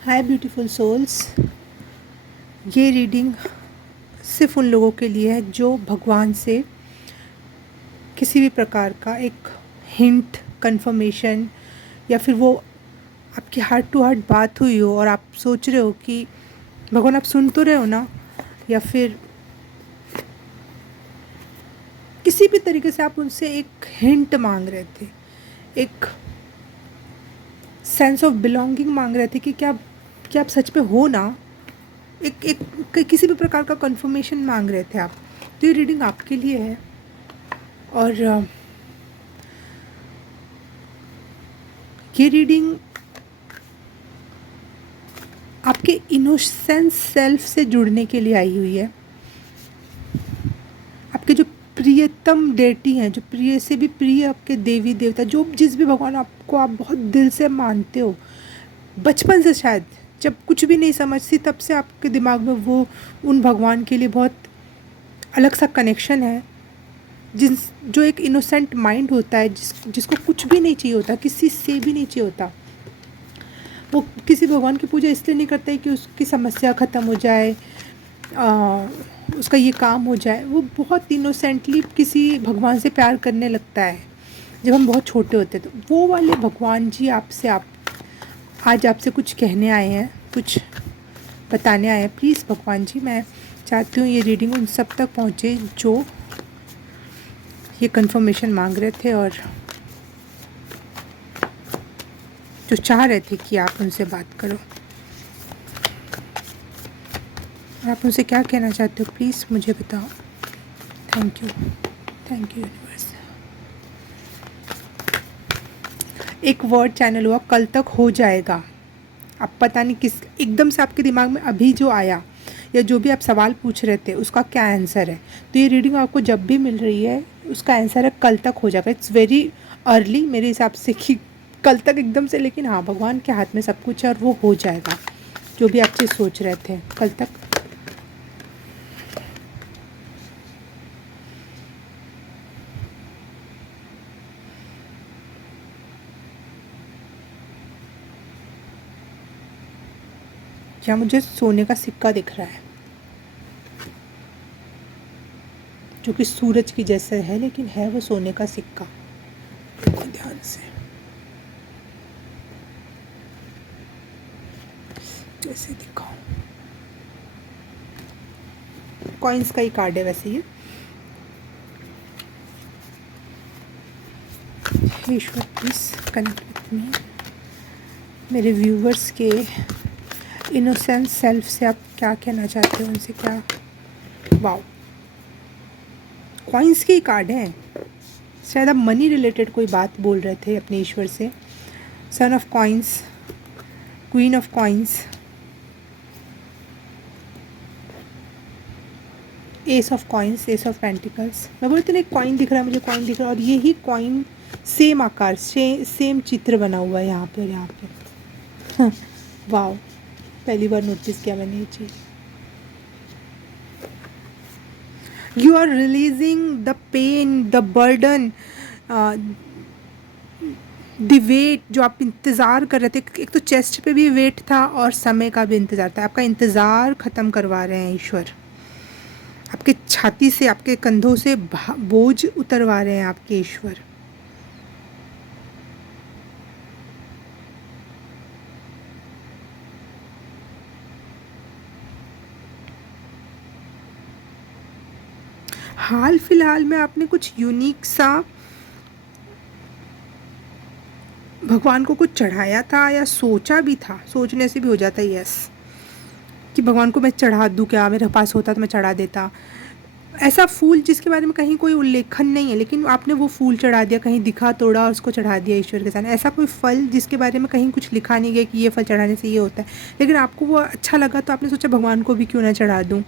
हाय beautiful souls. ये reading सिर्फ उन लोगों के लिए है जो भगवान से किसी भी प्रकार का एक हिंट, कंफर्मेशन या फिर वो आपकी हार्ट टू हार्ट बात हुई हो और आप सोच रहे हो कि भगवान आप सुन तो रहे हो ना, या फिर किसी भी तरीके से आप उनसे एक हिंट मांग रहे थे, एक सेंस ऑफ बिलोंगिंग मांग रहे थे कि क्या आप सच में हो ना, एक किसी भी प्रकार का कंफर्मेशन मांग रहे थे आप। तो ये रीडिंग आपके लिए है। और ये रीडिंग आपके इनोसेंस सेल्फ से जुड़ने के लिए आई हुई है। आपके जो प्रियतम डेटी हैं, जो प्रिय से भी प्रिय आपके देवी देवता, जो जिस भी भगवान आपको आप बहुत दिल से मानते हो, बचपन से शायद जब कुछ भी नहीं समझती तब से आपके दिमाग में वो उन भगवान के लिए बहुत अलग सा कनेक्शन है। जो एक इनोसेंट माइंड होता है, जिसको कुछ भी नहीं चाहिए होता, किसी से भी नहीं चाहिए होता, वो किसी भगवान की पूजा इसलिए नहीं करता है कि उसकी समस्या ख़त्म हो जाए, उसका ये काम हो जाए। वो बहुत इनोसेंटली किसी भगवान से प्यार करने लगता है जब हम बहुत छोटे होते हैं। तो वो वाले भगवान जी आप आज आपसे कुछ कहने आए हैं, कुछ बताने आए हैं। प्लीज़ भगवान जी, मैं चाहती हूँ ये रीडिंग उन सब तक पहुँचे जो ये कंफर्मेशन मांग रहे थे और जो चाह रहे थे कि आप उनसे बात करो। आप उनसे क्या कहना चाहते हो, प्लीज़ मुझे बताओ। Thank you universe. एक वर्ड चैनल हुआ, कल तक हो जाएगा। अब पता नहीं किस एकदम से आपके दिमाग में अभी जो आया या जो भी आप सवाल पूछ रहे थे उसका क्या आंसर है। तो ये रीडिंग आपको जब भी मिल रही है उसका आंसर है कल तक हो जाएगा। इट्स वेरी अर्ली मेरे हिसाब से कि कल तक एकदम से, लेकिन हाँ, भगवान के हाथ में सब कुछ है और वो हो जाएगा जो भी आप चीज़ सोच रहे थे कल तक। या मुझे सोने का सिक्का दिख रहा है जो कि सूरज की जैसे है, लेकिन है वो सोने का सिक्का। ध्यान से जैसे दिखाओ, कॉइन्स का ही कार्ड है वैसे ये। ईश्वर प्लीज कनेक्ट विथ मी। मेरे व्यूवर्स के इनोसेंट सेल्फ से आप क्या कहना चाहते हो, उनसे क्या। वाओ, कॉइन्स के ही कार्ड हैं। शायद आप मनी रिलेटेड कोई बात बोल रहे थे अपने ईश्वर से। Son of coins, queen of coins, S of coins, S of pentacles. मैं बोलती ना, एक कॉइन दिख रहा है मुझे, कॉइन दिख रहा है और यही कॉइन सेम आकार से सेम चित्र बना हुआ है यहाँ पे और यहाँ पे। वाओ, पहली बार नोटिस किया मैंने ये चीज़। You are releasing the pain, the burden, the weight जो आप इंतज़ार कर रहे थे। एक तो चेस्ट पे भी वेट था और समय का भी इंतज़ार था। आपका इंतज़ार ख़त्म करवा रहे हैं ईश्वर। आपके छाती से, आपके कंधों से बोझ उतरवा रहे हैं आपके ईश्वर। हाल फिलहाल में आपने कुछ यूनिक सा भगवान को कुछ चढ़ाया था या सोचा भी था। सोचने से भी हो जाता है यस, कि भगवान को मैं चढ़ा दूँ, क्या मेरे पास होता तो मैं चढ़ा देता। ऐसा फूल जिसके बारे में कहीं कोई उल्लेखन नहीं है, लेकिन आपने वो फूल चढ़ा दिया, कहीं दिखा, तोड़ा और उसको चढ़ा दिया ईश्वर के सामने। ऐसा कोई फल जिसके बारे में कहीं कुछ लिखा नहीं गया कि ये फल चढ़ाने से ये होता है, लेकिन आपको वो अच्छा लगा तो आपने सोचा भगवान को भी क्यों ना चढ़ा दूँ।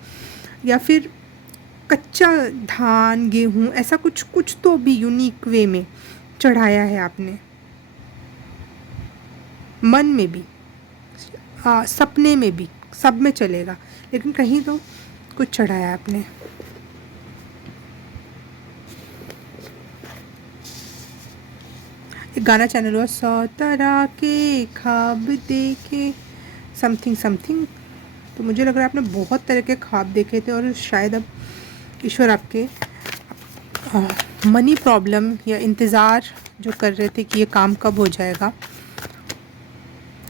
या फिर कच्चा धान, गेहूँ, ऐसा कुछ कुछ तो भी यूनिक वे में चढ़ाया है आपने। मन में भी, सपने में भी, सब में चलेगा, लेकिन कहीं तो कुछ चढ़ाया आपने। एक गाना चैनल हुआ, 100 तरह के ख्वाब देखे समथिंग समथिंग। तो मुझे लग रहा है आपने बहुत तरह के ख्वाब देखे थे और शायद अब ईश्वर आपके मनी प्रॉब्लम या इंतज़ार जो कर रहे थे कि ये काम कब हो जाएगा,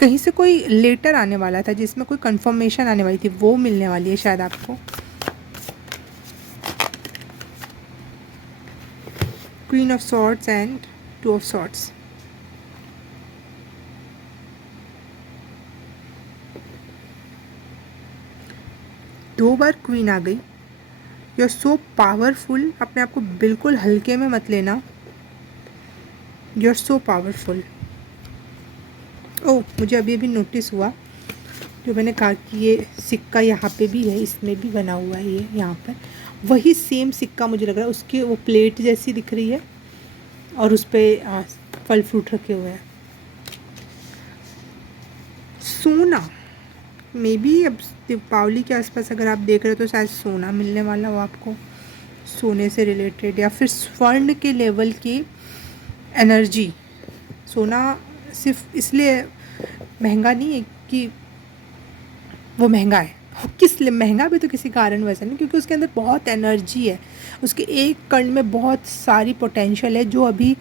कहीं से कोई लेटर आने वाला था जिसमें कोई कंफर्मेशन आने वाली थी, वो मिलने वाली है शायद आपको। Queen of swords and two of swords. दो बार क्वीन आ गई। यू आर सो पावरफुल, अपने आप को बिल्कुल हल्के में मत लेना। You are so powerful. Oh, मुझे अभी अभी नोटिस हुआ, जो मैंने कहा कि ये सिक्का यहाँ पे भी है, इसमें भी बना हुआ है ये यहाँ पर, वही सेम सिक्का मुझे लग रहा है। उसकी वो प्लेट जैसी दिख रही है और उस पर फल फ्रूट रखे हुए हैं। सोना, मे बी अब दीपावली के आसपास अगर आप देख रहे हो तो शायद सोना मिलने वाला हो आपको, सोने से रिलेटेड या फिर स्वर्ण के लेवल की एनर्जी। सोना सिर्फ इसलिए महंगा नहीं है कि वो महंगा है, किस लिए महंगा भी तो किसी कारण वजह नहीं, क्योंकि उसके अंदर बहुत एनर्जी है। उसके एक कण में बहुत सारी पोटेंशियल है जो अभी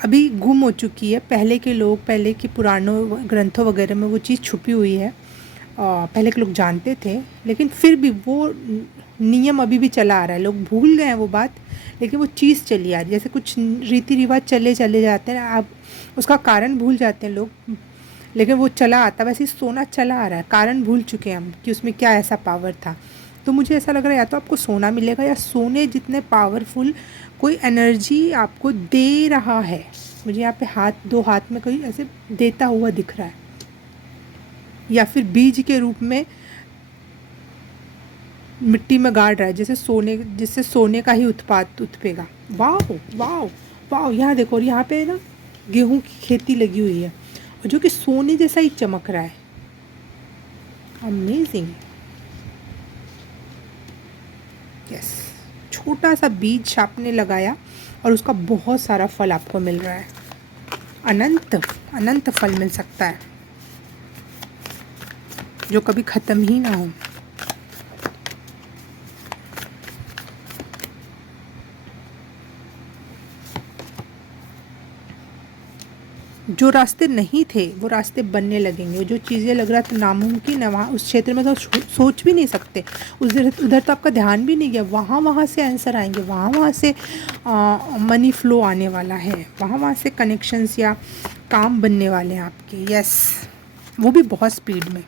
अभी गुम हो चुकी है। पहले के लोग, पहले के पुराणों ग्रंथों वगैरह में वो चीज़ छुपी हुई है। पहले के लोग जानते थे, लेकिन फिर भी वो नियम अभी भी चला आ रहा है। लोग भूल गए हैं वो बात, लेकिन वो चीज़ चली आ रही है। जैसे कुछ रीति रिवाज चले चले जाते हैं, आप उसका कारण भूल जाते हैं लोग, लेकिन वो चला आता। वैसे ही सोना चला आ रहा है, कारण भूल चुके हैं हम कि उसमें क्या ऐसा पावर था। तो मुझे ऐसा लग रहा है या तो आपको सोना मिलेगा या सोने जितने पावरफुल कोई एनर्जी आपको दे रहा है। मुझे यहाँ पे दो हाथ में कोई ऐसे देता हुआ दिख रहा है, या फिर बीज के रूप में मिट्टी में गाड़ रहा है, जैसे सोने, जिससे सोने का ही उत्पाद उत्पेगा। वाह वाह वाह, यहाँ देखो, और यहाँ पे ना गेहूं की खेती लगी हुई है और जो कि सोने जैसा ही चमक रहा है। अमेजिंग। यस, छोटा सा बीज आपने लगाया और उसका बहुत सारा फल आपको मिल रहा है। अनंत अनंत फल मिल सकता है जो कभी ख़त्म ही ना हो। जो रास्ते नहीं थे वो रास्ते बनने लगेंगे। जो चीज़ें लग रहा था नामुमकिन है, वहाँ उस क्षेत्र में तो सोच भी नहीं सकते, उधर तो आपका ध्यान भी नहीं गया, वहाँ से आंसर आएंगे, वहाँ से मनी फ्लो आने वाला है, वहाँ से कनेक्शंस या काम बनने वाले हैं आपके। यस, वो भी बहुत स्पीड में।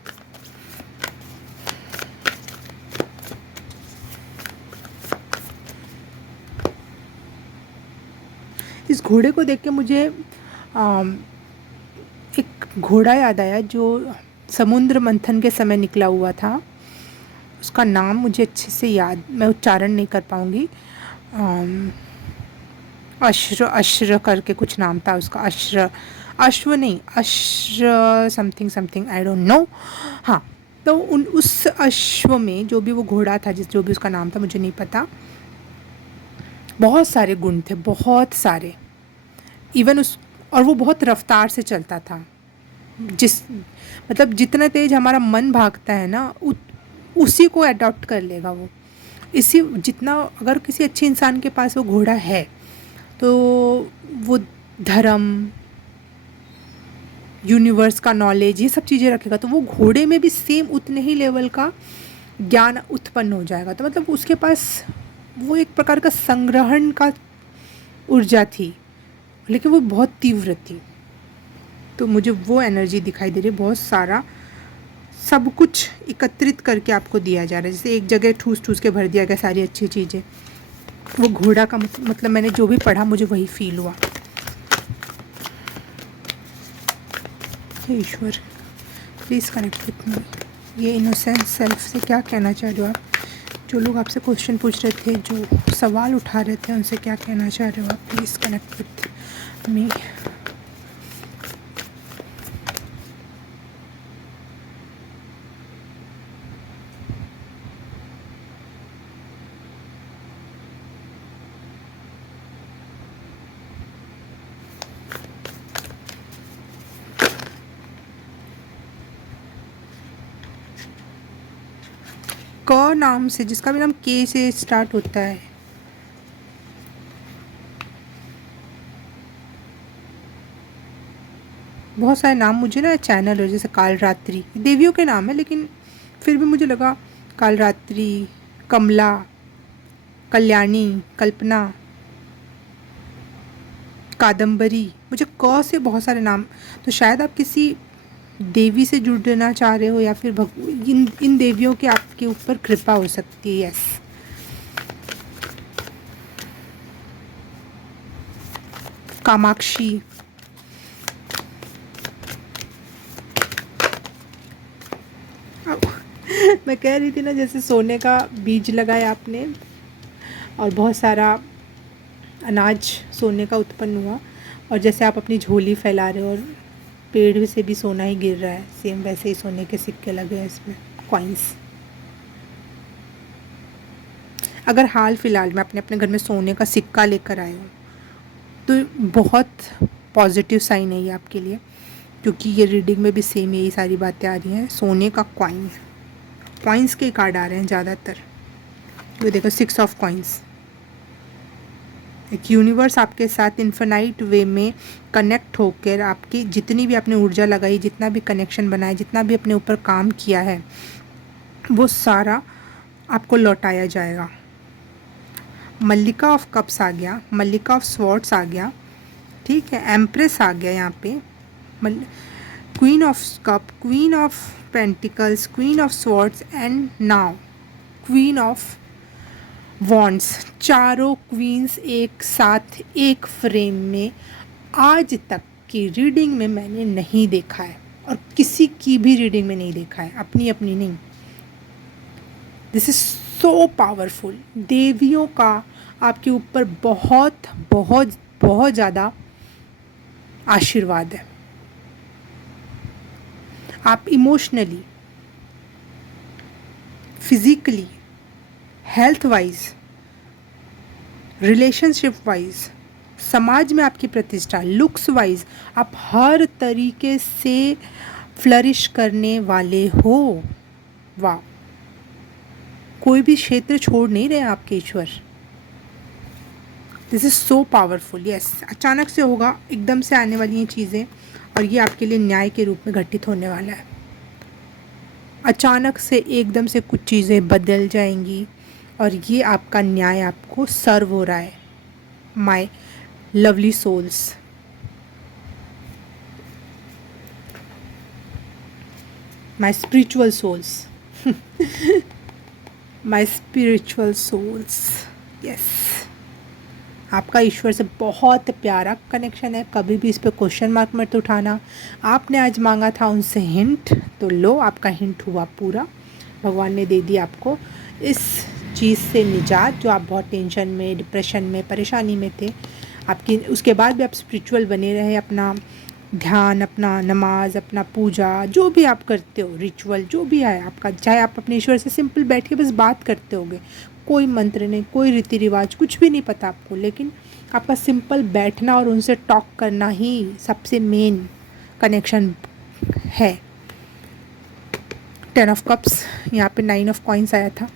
इस घोड़े को देख के मुझे एक घोड़ा याद आया जो समुद्र मंथन के समय निकला हुआ था। उसका नाम मुझे अच्छे से याद, मैं उच्चारण नहीं कर पाऊँगी। अश्र करके कुछ नाम था उसका। अश्व नहीं, अश्र something something, I don't know. हाँ, तो उस अश्व में जो भी वो घोड़ा था, जो भी उसका नाम था मुझे नहीं पता, बहुत सारे गुण थे, बहुत सारे। इवन और वो बहुत रफ्तार से चलता था। मतलब जितना तेज हमारा मन भागता है ना, उसी को अडॉप्ट कर लेगा वो। जितना अगर किसी अच्छे इंसान के पास वो घोड़ा है तो वो धर्म, यूनिवर्स का नॉलेज, ये सब चीज़ें रखेगा, तो वो घोड़े में भी सेम उतने ही लेवल का ज्ञान उत्पन्न हो जाएगा। तो मतलब उसके पास वो एक प्रकार का संग्रहण का ऊर्जा थी, लेकिन वो बहुत तीव्र थी। तो मुझे वो एनर्जी दिखाई दे रही है, बहुत सारा सब कुछ एकत्रित करके आपको दिया जा रहा है, जैसे एक जगह ठूस ठूस के भर दिया गया सारी अच्छी चीज़ें। वो घोड़ा का मतलब मैंने जो भी पढ़ा मुझे वही फील हुआ। ईश्वर प्लीज़ कनेक्ट विथ मी। ये इनोसेंट सेल्फ से क्या कहना चाह रहे हो आप? जो लोग आपसे क्वेश्चन पूछ रहे थे, जो सवाल उठा रहे थे, उनसे क्या कहना चाह रहे हो आप? Please connect with me. क नाम से, जिसका भी नाम के से स्टार्ट होता है। बहुत सारे नाम मुझे ना चैनल है, जैसे कालरात्रि, देवियों के नाम है लेकिन फिर भी मुझे लगा कालरात्रि, कमला, कल्याणी, कल्पना, कादम्बरी, मुझे क से बहुत सारे नाम। तो शायद आप किसी देवी से जुड़ना चाह रहे हो या फिर इन देवियों की आपके ऊपर कृपा हो सकती है। यस। कामाक्षी, मैं कह रही थी ना, जैसे सोने का बीज लगाया आपने और बहुत सारा अनाज सोने का उत्पन्न हुआ, और जैसे आप अपनी झोली फैला रहे हो और पेड़ से भी सोना ही गिर रहा है, सेम वैसे ही सोने के सिक्के लगे हैं इसमें, कॉइन्स। अगर हाल फिलहाल में अपने अपने घर में सोने का सिक्का लेकर आए हो तो बहुत पॉजिटिव साइन है ये आपके लिए, क्योंकि ये रीडिंग में भी सेम यही सारी बातें आ रही हैं। सोने का कॉइन, कॉइन्स के कार्ड आ रहे हैं ज़्यादातर। ये देखो 6 ऑफ कॉइन्स। एक यूनिवर्स आपके साथ इन्फिनाइट वे में कनेक्ट होकर आपकी जितनी भी आपने ऊर्जा लगाई, जितना भी कनेक्शन बनाया, जितना भी अपने ऊपर काम किया है, वो सारा आपको लौटाया जाएगा। मल्लिका ऑफ कप्स आ गया, मल्लिका ऑफ स्वॉर्ड्स आ गया, ठीक है, एम्प्रेस आ गया यहाँ पे, queen of cup, queen of pentacles, queen of swords and now queen of wands. चारों क्वींस एक साथ एक फ्रेम में आज तक की रीडिंग में मैंने नहीं देखा है, और किसी की भी रीडिंग में नहीं देखा है, अपनी अपनी नहीं। This is so powerful. देवियों का आपके ऊपर बहुत बहुत बहुत ज़्यादा आशीर्वाद है। आप emotionally, physically, health wise, relationship wise, समाज में आपकी प्रतिष्ठा, लुक्स वाइज, आप हर तरीके से फ्लरिश करने वाले हो। वाह, कोई भी क्षेत्र छोड़ नहीं रहे आपके ईश्वर। This is so powerful. Yes, अचानक से होगा, एकदम से आने वाली ये चीज़ें, और ये आपके लिए न्याय के रूप में घटित होने वाला है। अचानक से एकदम से कुछ चीज़ें बदल जाएंगी और ये आपका न्याय आपको सर्व हो रहा है। My lovely souls, my spiritual souls, my spiritual souls. Yes, आपका ईश्वर से बहुत प्यारा कनेक्शन है, कभी भी इस पे क्वेश्चन मार्क मत उठाना। आपने आज मांगा था उनसे हिंट, तो लो, आपका हिंट हुआ पूरा। भगवान ने दे दिया आपको इस चीज़ से निजात, जो आप बहुत टेंशन में, डिप्रेशन में, परेशानी में थे। आपकी उसके बाद भी आप स्पिरिचुअल बने रहे, अपना ध्यान, अपना नमाज, अपना पूजा, जो भी आप करते हो, रिचुअल जो भी है आपका, चाहे आप अपने ईश्वर से सिंपल बैठ के बस बात करते होगे, कोई मंत्र नहीं, कोई रीति रिवाज, कुछ भी नहीं पता आपको, लेकिन आपका सिंपल बैठना और उनसे टॉक करना ही सबसे मेन कनेक्शन है। 10 ऑफ कप्स, यहाँ पे 9 ऑफ कॉइन्स आया था।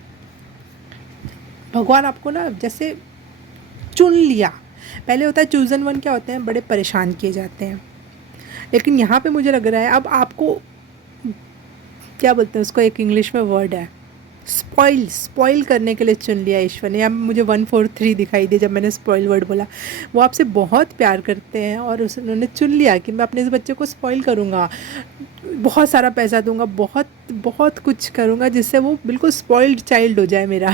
भगवान आपको ना जैसे चुन लिया। पहले होता है चूजन वन, क्या होते हैं, बड़े परेशान किए जाते हैं, लेकिन यहाँ पे मुझे लग रहा है अब आपको, क्या बोलते हैं उसको, एक इंग्लिश में वर्ड है, स्पॉइल करने के लिए चुन लिया ईश्वर ने। यहाँ मुझे 143 दिखाई दी जब मैंने स्पॉइल वर्ड बोला। वो आपसे बहुत प्यार करते हैं और उन्होंने चुन लिया कि मैं अपने इस बच्चे को स्पॉइल करूँगा, बहुत सारा पैसा दूंगा, बहुत बहुत कुछ करूँगा जिससे वो बिल्कुल स्पॉइल्ड चाइल्ड हो जाए मेरा।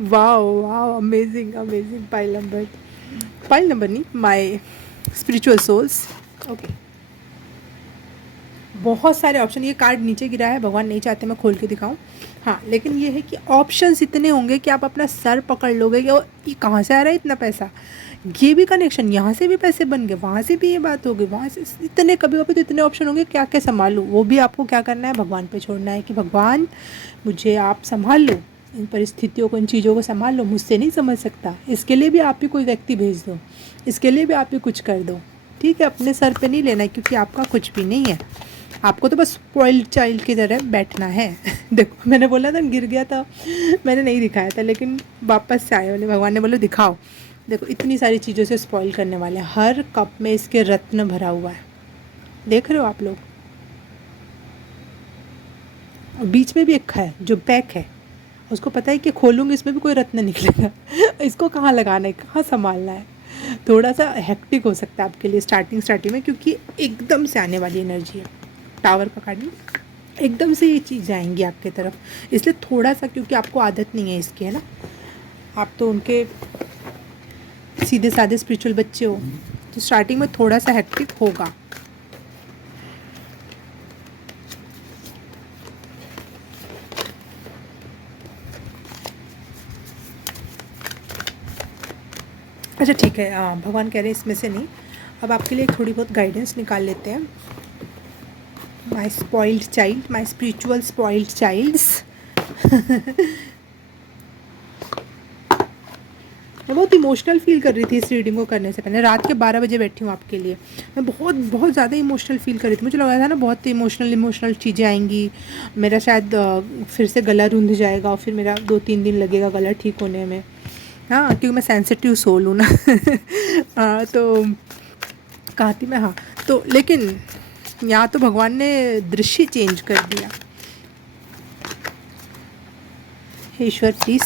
Wow wow, amazing amazing. Pile number नहीं, माय स्पिरिचुअल सोल्स। ओके, बहुत सारे ऑप्शन, ये कार्ड नीचे गिरा है, भगवान नहीं चाहते मैं खोल के दिखाऊं, हाँ, लेकिन ये है कि ऑप्शंस इतने होंगे कि आप अपना सर पकड़ लोगे कि ये कहाँ से आ रहा है इतना पैसा, ये भी कनेक्शन, यहाँ से भी पैसे बन गए, वहाँ से भी ये बात होगी, वहाँ से इतने, कभी कभी तो इतने ऑप्शन होंगे, क्या क्या संभालूँ। वो भी आपको क्या करना है, भगवान पे छोड़ना है कि भगवान मुझे आप संभाल लो, इन परिस्थितियों को, इन चीज़ों को संभाल लो, मुझसे नहीं समझ सकता, इसके लिए भी आप ही कोई व्यक्ति भेज दो, इसके लिए भी आप ही कुछ कर दो, ठीक है। अपने सर पे नहीं लेना है क्योंकि आपका कुछ भी नहीं है। आपको तो बस स्पॉइल्ड चाइल्ड की तरह बैठना है। देखो मैंने बोला था गिर गया था, मैंने नहीं दिखाया था, लेकिन वापस से आए बोले, भगवान ने बोला दिखाओ। देखो इतनी सारी चीज़ों से स्पॉइल करने वाले हैं, हर कप में इसके रत्न भरा हुआ है, देख रहे हो आप लोग। और बीच में भी एक है जो पैक है, उसको पता है कि खोलूँगी इसमें भी कोई रत्न निकलेगा। इसको कहाँ लगाना है, कहाँ संभालना है। थोड़ा सा हेक्टिक हो सकता है आपके लिए स्टार्टिंग में, क्योंकि एकदम से आने वाली एनर्जी है टावर का कार्ड, एकदम से ये चीज़ आएंगी आपके तरफ, इसलिए थोड़ा सा, क्योंकि आपको आदत नहीं है इसकी, है ना, आप तो उनके सीधे साधे स्पिरिचुअल बच्चे हो, तो स्टार्टिंग में थोड़ा सा हेक्टिक होगा। अच्छा ठीक है, भगवान कह रहे हैं इसमें से नहीं, अब आपके लिए थोड़ी बहुत गाइडेंस निकाल लेते हैं। My spoiled child, my spiritual spoiled childs. मैं बहुत इमोशनल फील कर रही थी इस रीडिंग को करने से पहले, रात के 12 बजे बैठी हूँ आपके लिए। मैं बहुत बहुत ज़्यादा इमोशनल फील कर रही थी, मुझे लग रहा था ना बहुत इमोशनल चीज़ें आएंगी, मेरा शायद फिर से गला रुंध जाएगा और फिर मेरा 2-3 दिन लगेगा गला ठीक होने में। हाँ, क्योंकि मैं सेंसिटिव सोल हूँ ना। तो कहा थी मैं, हाँ, तो लेकिन यहाँ तो भगवान ने दृश्य चेंज कर दिया। हे ईश्वर प्लीज़,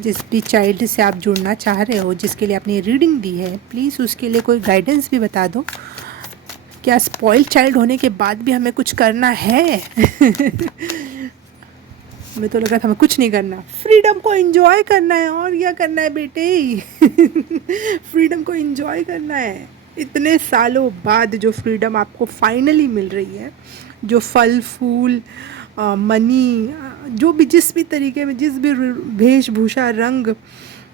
जिस भी चाइल्ड से आप जुड़ना चाह रहे हो, जिसके लिए आपने रीडिंग दी है, प्लीज़ उसके लिए कोई गाइडेंस भी बता दो। क्या स्पॉइल्ड चाइल्ड होने के बाद भी हमें कुछ करना है? हमें तो लगा था हमें कुछ नहीं करना, फ्रीडम को एंजॉय करना है, और क्या करना है बेटे। फ्रीडम को एंजॉय करना है। इतने सालों बाद जो फ्रीडम आपको फाइनली मिल रही है, जो फल फूल मनी, जो भी जिस भी तरीके में, जिस भी वेशभूषा रंग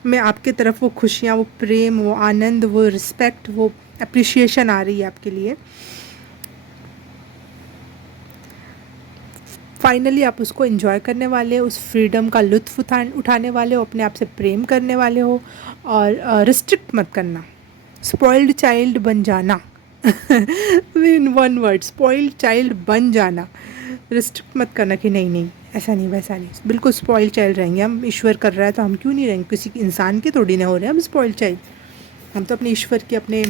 में आपके तरफ वो खुशियाँ, वो प्रेम, वो आनंद, वो रिस्पेक्ट, वो अप्रिशिएशन आ रही है आपके लिए, फाइनली आप उसको एंजॉय करने वाले हो, उस फ्रीडम का लुत्फ़ उठाने वाले हो, अपने आप से प्रेम करने वाले हो, और रिस्ट्रिक्ट मत करना, स्पॉइल्ड चाइल्ड बन जाना। In one word, spoiled child बन जाना, रिस्ट्रिक्ट मत करना कि नहीं नहीं ऐसा नहीं वैसा नहीं, बिल्कुल स्पॉइल्ड चाइल्ड रहेंगे हम। ईश्वर कर रहा है तो हम क्यों नहीं रहेंगे, किसी इंसान के थोड़ी ना हो रहे हैं हम स्पॉइल्ड चाइल्ड। हम तो अपने ईश्वर के, अपने,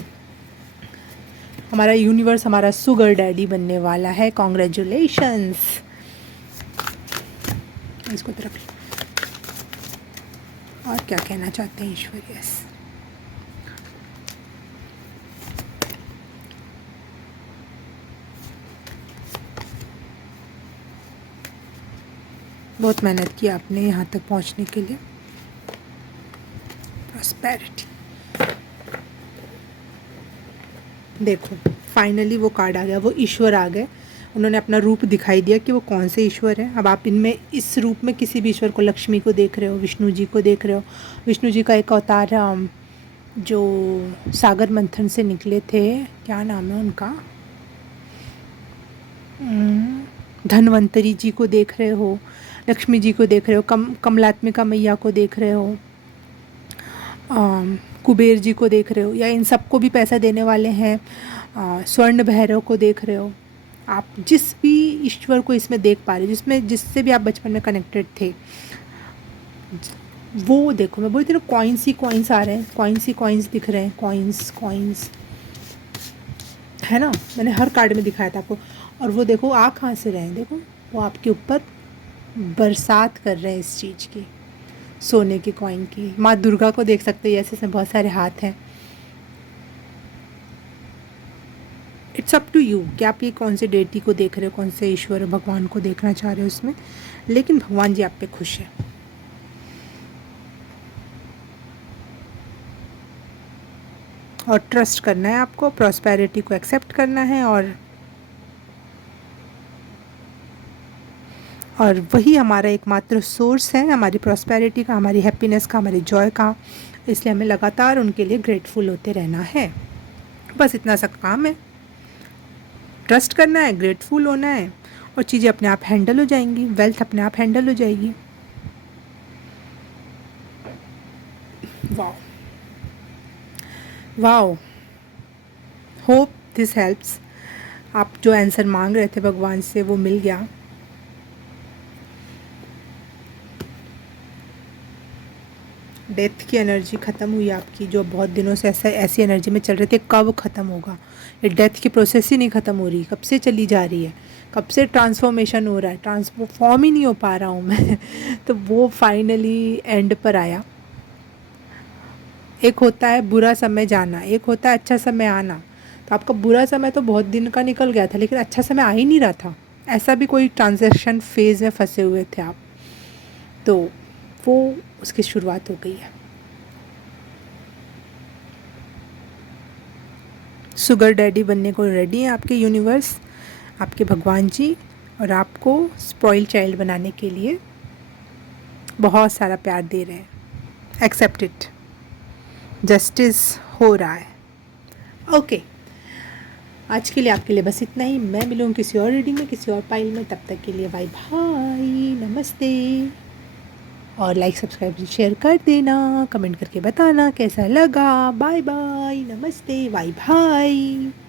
हमारा यूनिवर्स हमारा सुगर डैडी बनने वाला है। कॉन्ग्रेचुलेशंस। इसको तरफ, और क्या कहना चाहते हैं ईश्वर? यस, बहुत मेहनत की आपने यहाँ तक पहुँचने के लिए। प्रॉस्पेरिटी, देखो फाइनली वो कार्ड आ गया, वो ईश्वर आ गए, उन्होंने अपना रूप दिखाई दिया कि वो कौन से ईश्वर हैं। अब आप इनमें इस रूप में किसी भी ईश्वर को, लक्ष्मी को देख रहे हो, विष्णु जी को देख रहे हो। विष्णु जी का एक अवतार जो सागर मंथन से निकले थे, क्या नाम है उनका, धन्वंतरी जी को देख रहे हो, लक्ष्मी जी को देख रहे हो, कमलात्मिका मैया को देख रहे हो, कुबेर जी को देख रहे हो, या इन सबको भी पैसा देने वाले हैं, स्वर्ण भैरव को देख रहे हो। आप जिस भी ईश्वर को इसमें देख पा रहे हो, जिससे भी आप बचपन में कनेक्टेड थे, वो देखो। मैं बोलती हूँ कॉइन्स ही कॉइन्स आ रहे हैं, कॉइन्स ही कॉइन्स दिख रहे हैं, कॉइन्स, है ना, मैंने हर कार्ड में दिखाया था आपको। और वो देखो आ कहाँ से रहे हैं, देखो वो आपके ऊपर बरसात कर रहे हैं इस चीज़ की, सोने की कॉइन की। माँ दुर्गा को देख सकते हैं, ऐसे बहुत सारे हाथ हैं। इट्स अप टू यू कि आप ये कौन से डेटी को देख रहे हो, कौन से ईश्वर भगवान को देखना चाह रहे हो इसमें, लेकिन भगवान जी आप पे खुश है। और ट्रस्ट करना है आपको, प्रॉस्पेरिटी को एक्सेप्ट करना है, और वही हमारा एकमात्र सोर्स है, हमारी प्रॉस्पेरिटी का, हमारी हैप्पीनेस का, हमारी जॉय का। इसलिए हमें लगातार उनके लिए ग्रेटफुल होते रहना है। बस इतना सा काम है, ट्रस्ट करना है, ग्रेटफुल होना है, और चीज़ें अपने आप हैंडल हो जाएंगी, वेल्थ अपने आप हैंडल हो जाएगी। Wow wow, hope this helps. आप जो आंसर मांग रहे थे भगवान से वो मिल गया। डेथ की एनर्जी ख़त्म हुई आपकी, जो बहुत दिनों से ऐसी एनर्जी में चल रहे थे, कब ख़त्म होगा? ये डेथ की प्रोसेस ही नहीं ख़त्म हो रही, कब से चली जा रही है, कब से ट्रांसफॉर्मेशन हो रहा है, ट्रांसफॉर्म ही नहीं हो पा रहा हूँ मैं तो वो फाइनली एंड पर आया। एक होता है बुरा समय जाना, एक होता है अच्छा समय आना। तो आपका बुरा समय तो बहुत दिन का निकल गया था, लेकिन अच्छा समय आ ही नहीं रहा था। ऐसा भी कोई ट्रांजैक्शन फेज़ में फंसे हुए थे आप, तो वो उसकी शुरुआत हो गई है। शुगर डैडी बनने को रेडी हैं आपके यूनिवर्स, आपके भगवान जी, और आपको स्पॉइल चाइल्ड बनाने के लिए बहुत सारा प्यार दे रहे हैं। एक्सेप्ट इट, जस्टिस हो रहा है। ओके, आज के लिए आपके लिए बस इतना ही। मैं मिलूँ किसी और रीडिंग में, किसी और पाइल में। तब तक के लिए बाय बाय, नमस्ते। और लाइक सब्सक्राइब शेयर कर देना, कमेंट करके बताना कैसा लगा। बाय बाय, नमस्ते, बाय बाय।